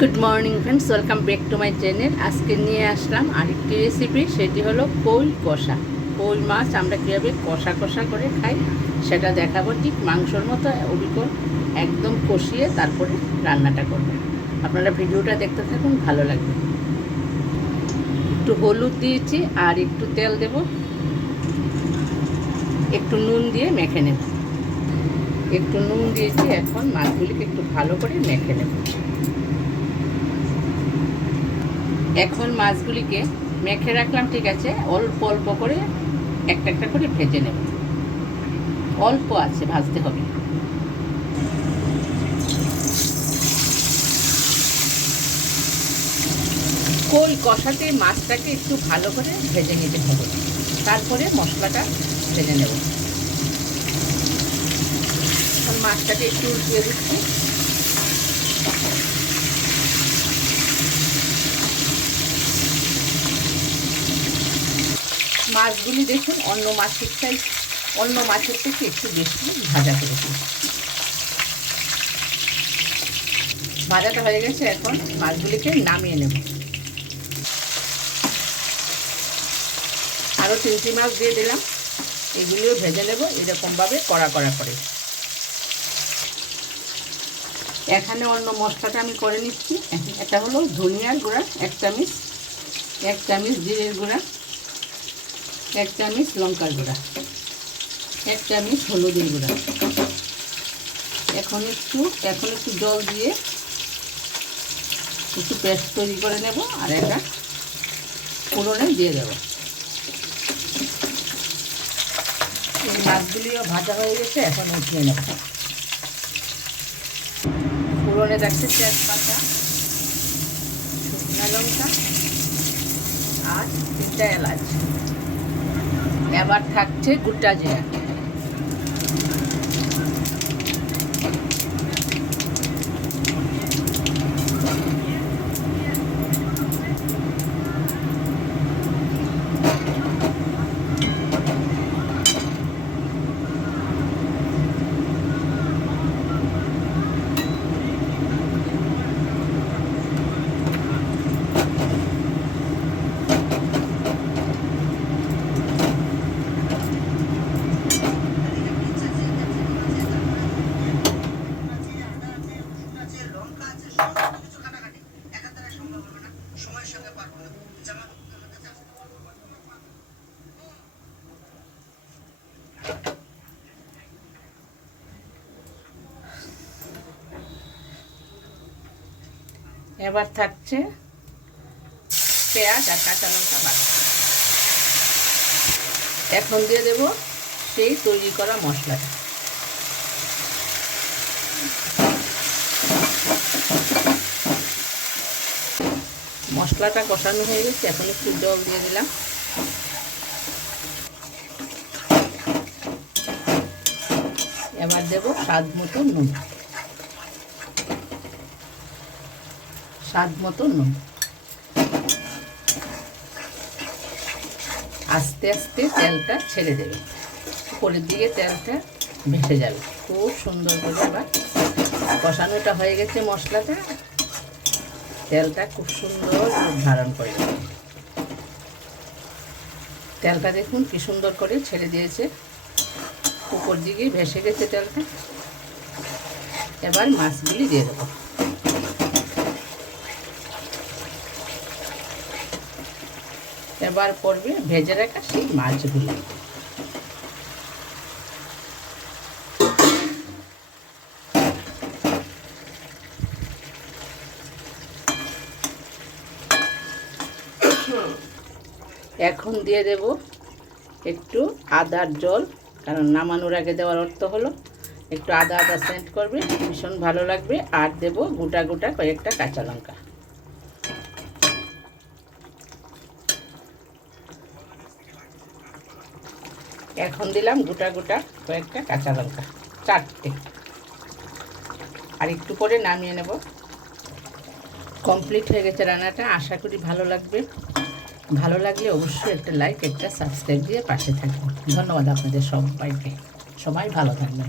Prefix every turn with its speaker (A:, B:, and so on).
A: Good morning friends welcome back to my channel আজকে নিয়ে আসলাম আরেকটি রেসিপি সেটি হলো কই কষা। কই মাছ আমরা কীভাবে কষা কষা করে খাই, সেটা দেখাবো ঠিক মাংসর মতো অবিকল একদম কষিয়ে তারপরে রান্নাটা করব। আপনারা ভিডিওটা দেখতে থাকুন, ভালো লাগবে। একটু হলুদ দিয়েছি আর একটু তেল দেব। একটু নুন দিয়ে মেখে নেব। একটু নুন দিয়েছি, এখন মাছগুলিকে একটু ভালো করে মেখে নেব। এখন মাছগুলিকে মেখে রাখলাম, ঠিক আছে? অল্প অল্প করে একটা একটা করে ভেজে নেব। অল্প আছে, ভাজতে হবে। কই কষাতে মাছটাকে একটু ভালো করে ভেজে নিতে হবে। তারপরে মশলাটা ভেজে নেব। মাছটাকে একটু উল্টিয়ে দিচ্ছি। মাছগুলি দেখুন, অন্য মাছের চাই অন্য মাছের থেকে একটু বেশি ভাজা করে করেছি ভাজাটা হয়ে গেছে, এখন মাছগুলিকে নামিয়ে নেব। আরও তিনটি মাছ দিয়ে দিলাম, এগুলিও ভেজে নেব, এরকমভাবে কড়া কড়া করে। এখানে অন্য মশলাটা আমি করে নিচ্ছি। এটা হলো ধনিয়ার গুঁড়া, এক চামিচ এক চামিচ জিরের গুঁড়া। এক চামচ লঙ্কার গুঁড়া, এক চামচ হলুদের গুঁড়া। এখন একটু এখন একটু জল দিয়ে একটু পেস্ট তৈরি করে নেব আর এটা পুরোনে দিয়ে দেব। মাছগুলিও ভাজা হয়ে গেছে, এখন উঠিয়ে নেব। পুরোনে রাখছে তেজপাতা, শুকনো লঙ্কা আর তিনটা এলাচ। এবার থাকছে গোটা জিরা এবার থাকছে পেঁয়াজ আর কাঁচা লঙ্কা বাটা। এখন দিয়ে দেব সেই তৈরি করা মশলাটা। মশলাটা কষানো হয়ে গেছে, এখন একটু জল দিয়ে দিলাম। এবার দেব স্বাদ মতো নুন। স্বাদ মতো নুন। আস্তে আস্তে তেলটা ছেড়ে দেবে। উপরের দিকে তেলটা ভেসে যাবে। খুব সুন্দর করে আবার কষানোটা হয়ে গেছে মশলাটা। তেলটা খুব সুন্দর ধারণ করে তেলটা দেখুন কি সুন্দর করে ছেড়ে দিয়েছে। উপর দিকে ভেসে গেছে তেলটা। এবার মাছগুলি দিয়ে দেবো। এবার পড়বে ভেজে রাখা সেই মাছগুলো। এখন দিয়ে দেব একটু আদার জল, কারণ নামানোর আগে দেওয়ার অর্থ হলো একটু আদা আদা সেন্ট করবে, ভীষণ ভালো লাগবে। আর দেব গোটা গোটা কয়েকটা কাঁচা লঙ্কা। এখন দিলাম গোটা গোটা কয়েকটা কাঁচা লঙ্কা, চারটে। আর একটু করে নামিয়ে নেব। কমপ্লিট হয়ে গেছে রান্নাটা, আশা করি ভালো লাগবে। ভালো লাগলে অবশ্যই একটা লাইক একটা সাবস্ক্রাইব দিয়ে পাশে থাকবেন ধন্যবাদ আপনাদের সবাইকে। সবাই ভালো থাকবেন।